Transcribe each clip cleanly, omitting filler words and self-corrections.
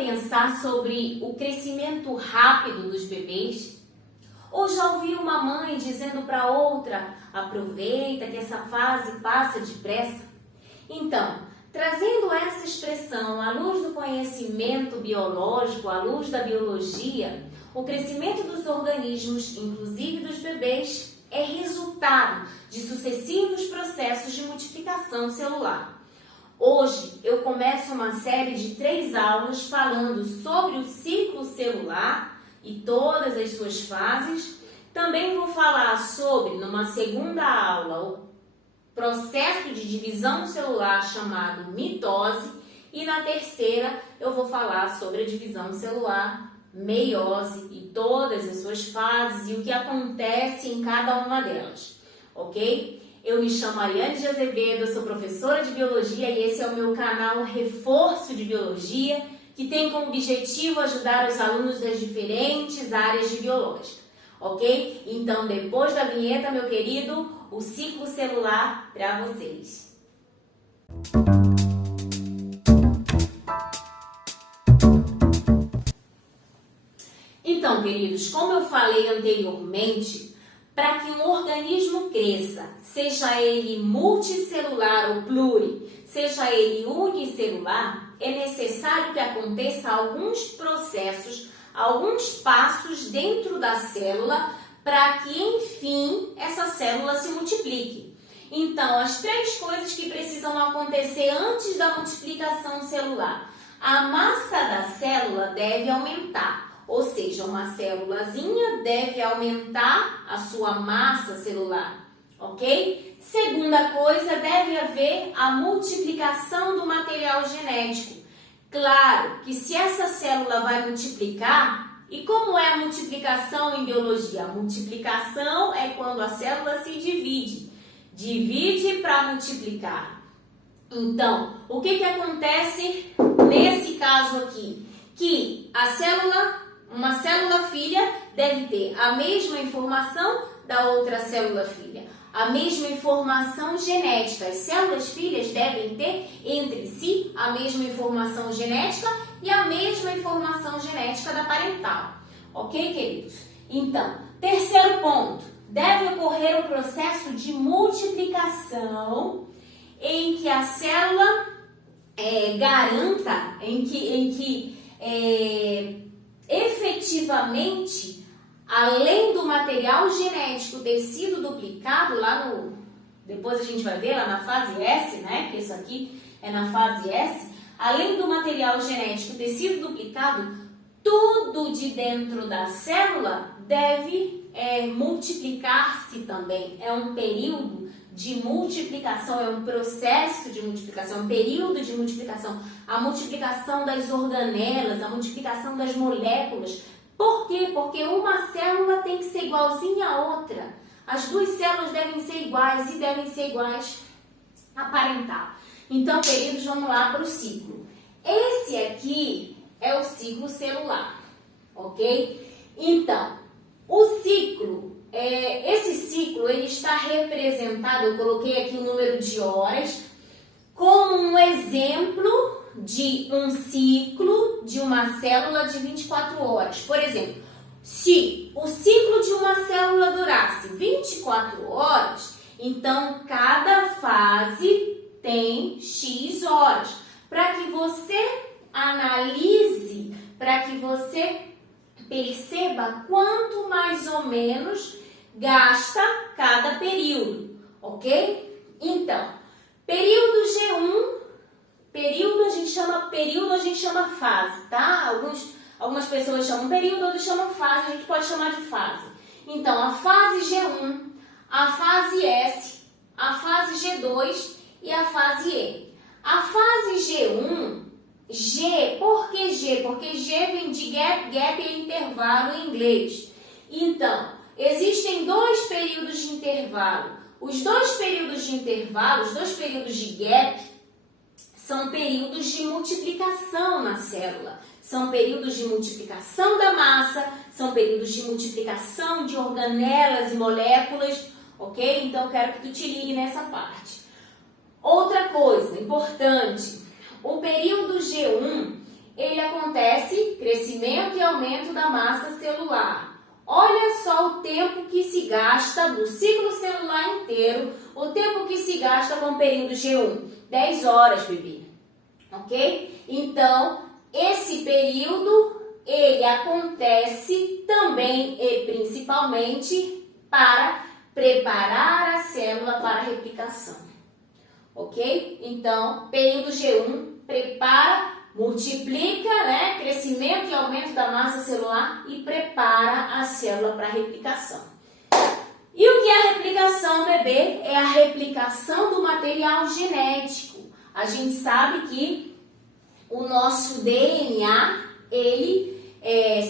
pensar sobre o crescimento rápido dos bebês? Ou já ouviu uma mãe dizendo para outra, aproveita que essa fase passa depressa? Então, trazendo essa expressão à luz do conhecimento biológico, à luz da biologia, o crescimento dos organismos, inclusive dos bebês, é resultado de sucessivos processos de multiplicação celular. Hoje eu começo uma série de 3 aulas falando sobre o ciclo celular e todas as suas fases. Também vou falar sobre, numa segunda aula, o processo de divisão celular chamado mitose. E na terceira eu vou falar sobre a divisão celular, meiose e todas as suas fases e o que acontece em cada uma delas, ok? Eu me chamo Ariane de Azevedo, sou professora de Biologia e esse é o meu canal Reforço de Biologia, que tem como objetivo ajudar os alunos das diferentes áreas de Biológica, ok? Então, depois da vinheta, meu querido, o ciclo celular para vocês. Então, queridos, como eu falei anteriormente, para que um organismo cresça, seja ele multicelular ou pluri, seja ele unicelular, é necessário que aconteça alguns processos, alguns passos dentro da célula para que, enfim, essa célula se multiplique. Então, as 3 coisas que precisam acontecer antes da multiplicação celular. A massa da célula deve aumentar. Ou seja, uma célulazinha deve aumentar a sua massa celular, ok? Segunda coisa, deve haver a multiplicação do material genético. Claro que se essa célula vai multiplicar, e como é a multiplicação em biologia? A multiplicação é quando a célula se divide. Divide para multiplicar. Então, o que acontece nesse caso aqui? Que a célula... Uma célula filha deve ter a mesma informação da outra célula filha, a mesma informação genética. As células filhas devem ter entre si a mesma informação genética e a mesma informação genética da parental. Ok, queridos? Então, terceiro ponto, deve ocorrer o processo de multiplicação em que a célula garanta, efetivamente, além do material genético ter sido duplicado depois a gente vai ver lá na fase S, né? Que isso aqui é na fase S. Além do material genético ter sido duplicado, tudo de dentro da célula deve multiplicar-se também. É um período de multiplicação, é um processo de multiplicação, é um período de multiplicação. A multiplicação das organelas, a multiplicação das moléculas. Por quê? Porque uma célula tem que ser igualzinha à outra. As 2 células devem ser iguais e devem ser iguais à parental. Então, queridos, vamos lá para o ciclo. Esse aqui é o ciclo celular, ok? Então, o ciclo... esse ciclo ele está representado, eu coloquei aqui o número de horas, como um exemplo de um ciclo de uma célula de 24 horas. Por exemplo, se o ciclo de uma célula durasse 24 horas, então cada fase tem X horas. Para que você analise, para que você perceba quanto mais ou menos gasta cada período, ok? Então, período G1, período a gente chama fase, tá? Algumas pessoas chamam período, outras chamam fase, a gente pode chamar de fase. Então, a fase G1, a fase S, a fase G2 e a fase E. A fase G1, por que G? Porque G vem de gap é intervalo em inglês. Então, existem 2 períodos de intervalo. Os 2 períodos de intervalo, os 2 períodos de gap, são períodos de multiplicação na célula. São períodos de multiplicação da massa, são períodos de multiplicação de organelas e moléculas, ok? Então, eu quero que tu te ligue nessa parte. Outra coisa importante, o período G1, ele acontece crescimento e aumento da massa celular. Olha só o tempo que se gasta no ciclo celular inteiro, o tempo que se gasta com o período G1. 10 horas, bebê. Ok? Então, esse período, ele acontece também e principalmente para preparar a célula para a replicação. Ok? Então, período G1 prepara, multiplica, né? Crescimento e aumento da massa celular e prepara a célula para a replicação. E o que é a replicação, bebê? É a replicação do material genético. A gente sabe que o nosso DNA, ele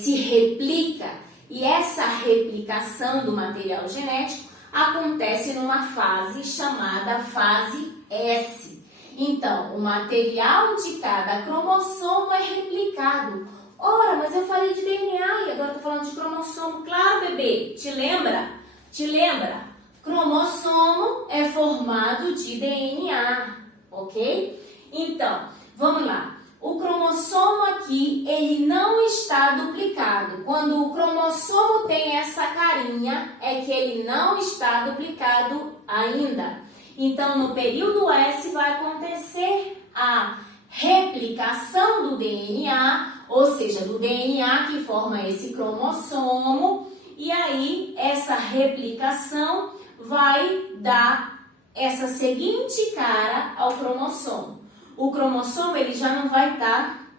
se replica, e essa replicação do material genético acontece numa fase chamada fase S. Então, o material de cada cromossomo é replicado. Ora, mas eu falei de DNA e agora estou falando de cromossomo. Claro, bebê, te lembra? Te lembra? Cromossomo é formado de DNA, ok? Então, vamos lá. O cromossomo aqui, ele não está duplicado. Quando o cromossomo tem essa carinha, é que ele não está duplicado ainda. Então, no período S vai acontecer a replicação do DNA, ou seja, do DNA que forma esse cromossomo, e aí essa replicação vai dar essa seguinte cara ao cromossomo. O cromossomo, ele já não vai estar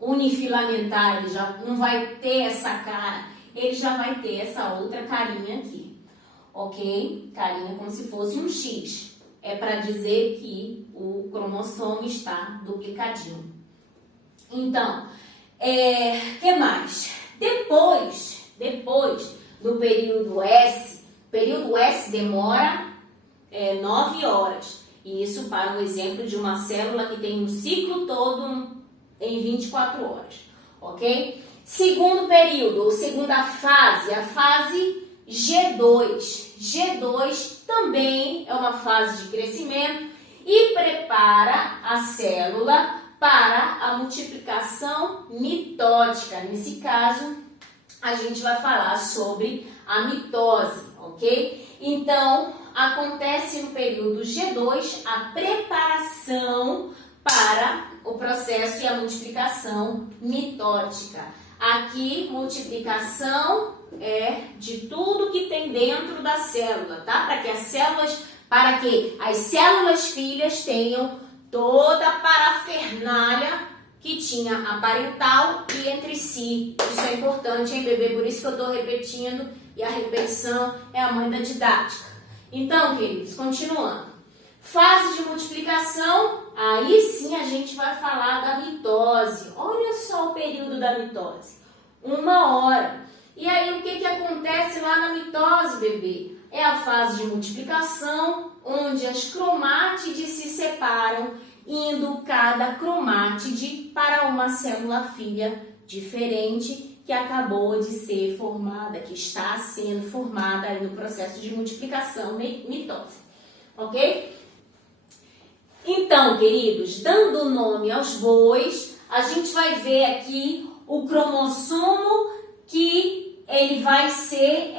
unifilamentar, ele já não vai ter essa cara, ele já vai ter essa outra carinha aqui, ok? Carinha como se fosse um X, é para dizer que o cromossomo está duplicadinho. Então, que mais? Depois do período S demora 9 horas. E isso para o exemplo de uma célula que tem um ciclo todo em 24 horas, ok? Segundo período, ou segunda fase, a fase G2. G2 também é uma fase de crescimento e prepara a célula para a multiplicação mitótica. Nesse caso, a gente vai falar sobre a mitose, ok? Então, acontece no período G2 a preparação para o processo e a multiplicação mitótica. Aqui, multiplicação é de tudo que tem dentro da célula, tá? Para que as células filhas tenham toda a parafernália que tinha a parental e entre si. Isso é importante, hein, bebê? Por isso que eu estou repetindo, e a repetição é a mãe da didática. Então, queridos, continuando. Fase de multiplicação, aí sim a gente vai falar da mitose. Olha só o período da mitose. 1 hora. E aí, o que acontece lá na mitose, bebê? É a fase de multiplicação, onde as cromátides se separam, indo cada cromátide para uma célula filha diferente que acabou de ser formada, que está sendo formada aí no processo de multiplicação, mitose, ok? Então, queridos, dando nome aos bois, a gente vai ver aqui o cromossomo que ele vai ser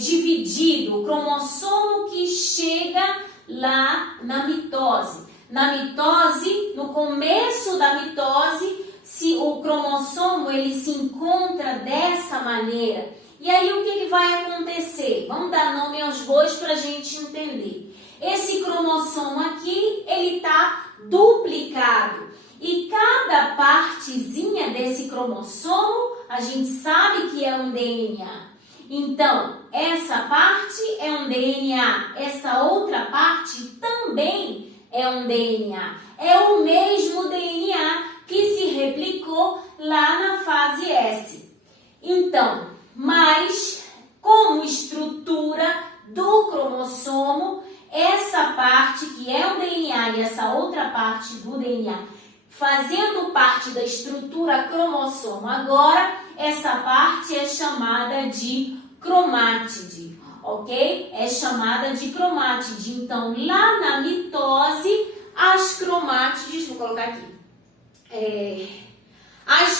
dividido, o cromossomo que chega lá na mitose. Na mitose, no começo da mitose, o cromossomo ele se encontra dessa maneira. E aí o que vai acontecer? Vamos dar nome aos bois para a gente entender. Esse cromossomo aqui, ele está duplicado. E cada partezinha desse cromossomo, a gente sabe que é um DNA. Então, essa parte é um DNA, essa outra parte também é um DNA. É o mesmo DNA que se replicou lá na fase S. Então, mas como estrutura do cromossomo, essa parte que é o DNA e essa outra parte do DNA, fazendo parte da estrutura cromossomo agora, essa parte é chamada de cromátide, ok? É chamada de cromátide. Então, lá na mitose, as cromátides, vou colocar aqui,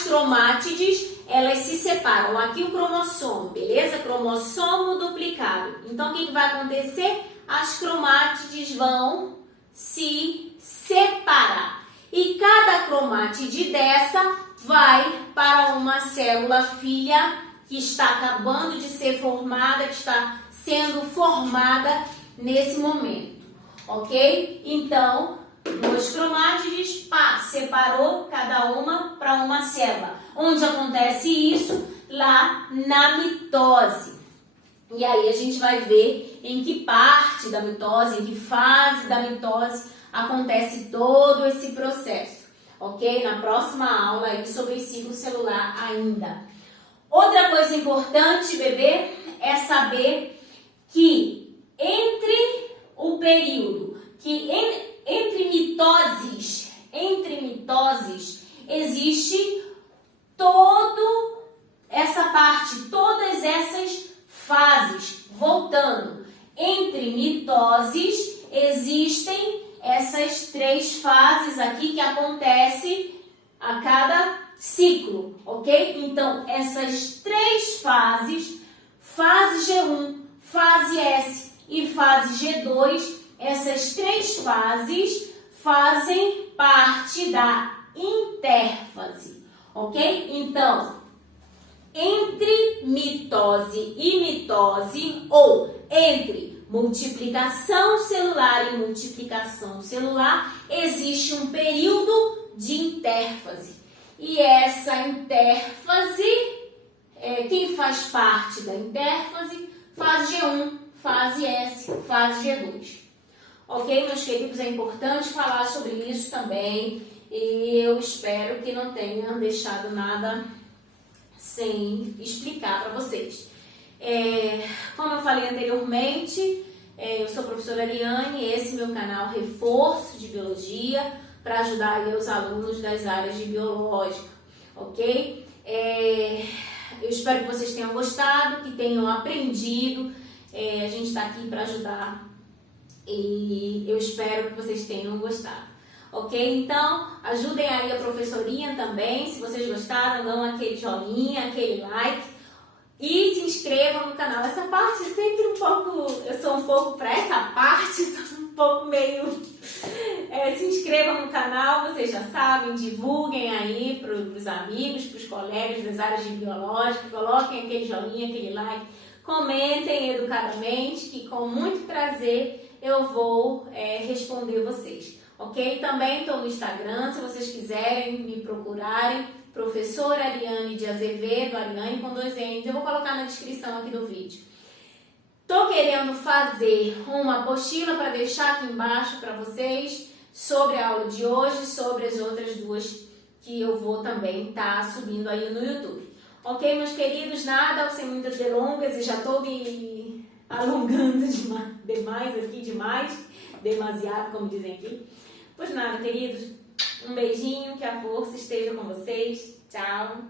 cromátides, elas se separam. Aqui o cromossomo, beleza? Cromossomo duplicado. Então, o que vai acontecer? As cromátides vão se separar. E cada cromátide dessa vai para uma célula filha que está acabando de ser formada, que está sendo formada nesse momento, ok? Então, duas cromátides, pá, separou cada uma para uma célula. Onde acontece isso? Lá na mitose. E aí a gente vai ver em que parte da mitose, em que fase da mitose acontece todo esse processo, ok? Na próxima aula aí sobre ciclo celular ainda. Outra coisa importante, bebê, é saber que entre o período que entre mitoses existe toda essa parte, todas essas fases. Voltando, entre mitoses existem essas 3 fases aqui que acontecem a cada ciclo, ok? Então, essas 3 fases, fase G1, fase S e fase G2, essas 3 fases fazem parte da intérfase, ok? Então, entre mitose e mitose, ou entre multiplicação celular e multiplicação celular, existe um período de intérfase. E essa intérfase, quem faz parte da intérfase? Fase G1, fase S, fase G2. Ok, meus queridos, é importante falar sobre isso também. E eu espero que não tenham deixado nada sem explicar para vocês. Como eu falei anteriormente, eu sou a professora Ariane, esse é meu canal Reforço de Biologia, para ajudar aí os alunos das áreas de biológica, ok? Eu espero que vocês tenham gostado, que tenham aprendido. A gente está aqui para ajudar e eu espero que vocês tenham gostado. Ok? Então, ajudem aí a professorinha também. Se vocês gostaram, dão aquele joinha, aquele like. E se inscrevam no canal. Essa parte é sempre um pouco... Eu sou um pouco para essa parte, sou um pouco meio... se inscrevam no canal, vocês já sabem. Divulguem aí para os amigos, para os colegas das áreas de biológica. Coloquem aquele joinha, aquele like. Comentem educadamente, que com muito prazer eu vou responder vocês. Ok? Também estou no Instagram, se vocês quiserem me procurarem, professora Ariane de Azevedo, Ariane com 2 N's, eu vou colocar na descrição aqui do vídeo. Estou querendo fazer uma apostila para deixar aqui embaixo para vocês sobre a aula de hoje, sobre as outras 2 que eu vou também estar subindo aí no YouTube. Ok, meus queridos? Nada, sem muitas delongas, e já estou me alongando demais aqui, demasiado, como dizem aqui. Pois nada, queridos, um beijinho, que a força esteja com vocês. Tchau!